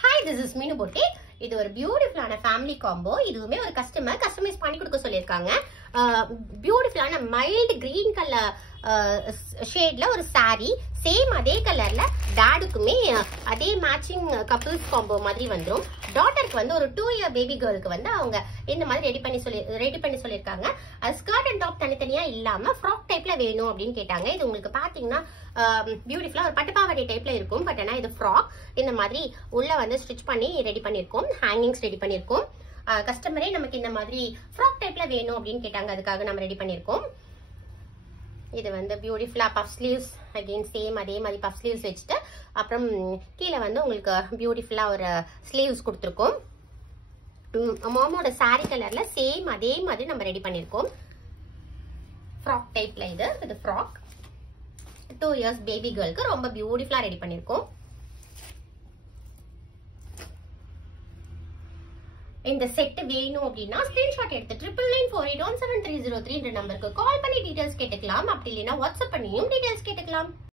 Hi, this is Meenu Boutique. இது ஒரு பியூட்டிஃபுல்லான ஃபேமிலி காம்போ. இதுவுமே ஒரு கஸ்டமைஸ் பண்ணி கொடுக்க சொல்லியிருக்காங்க. பியூட்டிஃபுல்லான மைல்டு கிரீன் கலர் ஷேட்ல ஒரு சாரி, சேம் அதே கலர்ல டாடுக்குமே அதே மேட்சிங் கப்பிள்ஸ் காம்போ மாதிரி வந்துடும். டாட்டருக்கு வந்து ஒரு 2 இயர் பேபி கேர்ளுக்கு வந்து அவங்க இந்த மாதிரி ரெடி பண்ணி சொல்லியிருக்காங்க. ஸ்கர்ட் அண்ட் டாப் தனித்தனியா இல்லாம ஃப்ராக் டைப்ல வேணும் அப்படின்னு கேட்டாங்க. இது உங்களுக்கு பாத்தீங்கன்னா பியூட்டிஃபுல்லா ஒரு பட்டுப்பாவாடை டைப்ல இருக்கும். பட் ஆனா இது ஃப்ராக் இந்த மாதிரி உள்ள வந்து ஸ்டிச் பண்ணி ரெடி பண்ணிருக்கோம். ஹேங்கிங்ஸ் ரெடி பண்ணிருக்கோம். கஸ்டமரே நமக்கு இந்த மாதிரி ஃப்ராக் டைப்ல வேணும் அப்படின்னு கேட்டாங்க. அதுக்காக நம்ம ரெடி பண்ணிருக்கோம். இது வந்து பியூட்டிஃபுல்லா பஃப் ஸ்லீவ்ஸ், அகைன் சேம் அதே மாதிரி பஃப் ஸ்லீவ்ஸ் வச்சுட்டு அப்புறம் கீழே வந்து உங்களுக்கு பியூட்டிஃபுல்லா ஒரு ஸ்லீவ்ஸ் கொடுத்துருக்கோம். மாமோட சாரி கலர்ல சேம் அதே மாதிரி நம்ம ரெடி பண்ணிருக்கோம். ஃப்ராக் டைப்ல இது ஃப்ராக் 2 இயர்ஸ் பேபி கேர்ளுக்கு ரொம்ப பியூட்டிஃபுல்லா ரெடி பண்ணிருக்கோம். இந்த செட் வேணும் அப்படின்னா ஸ்கிரீன்ஷாட் எடுத்து 9994817303 என்ற நம்பருக்கு கால் பண்ணி டீடைல்ஸ் கேட்டுக்கலாம். அப்படி இல்லைன்னா வாட்ஸ்அப் பண்ணியும் டீடைல்ஸ் கேட்டுக்கலாம்.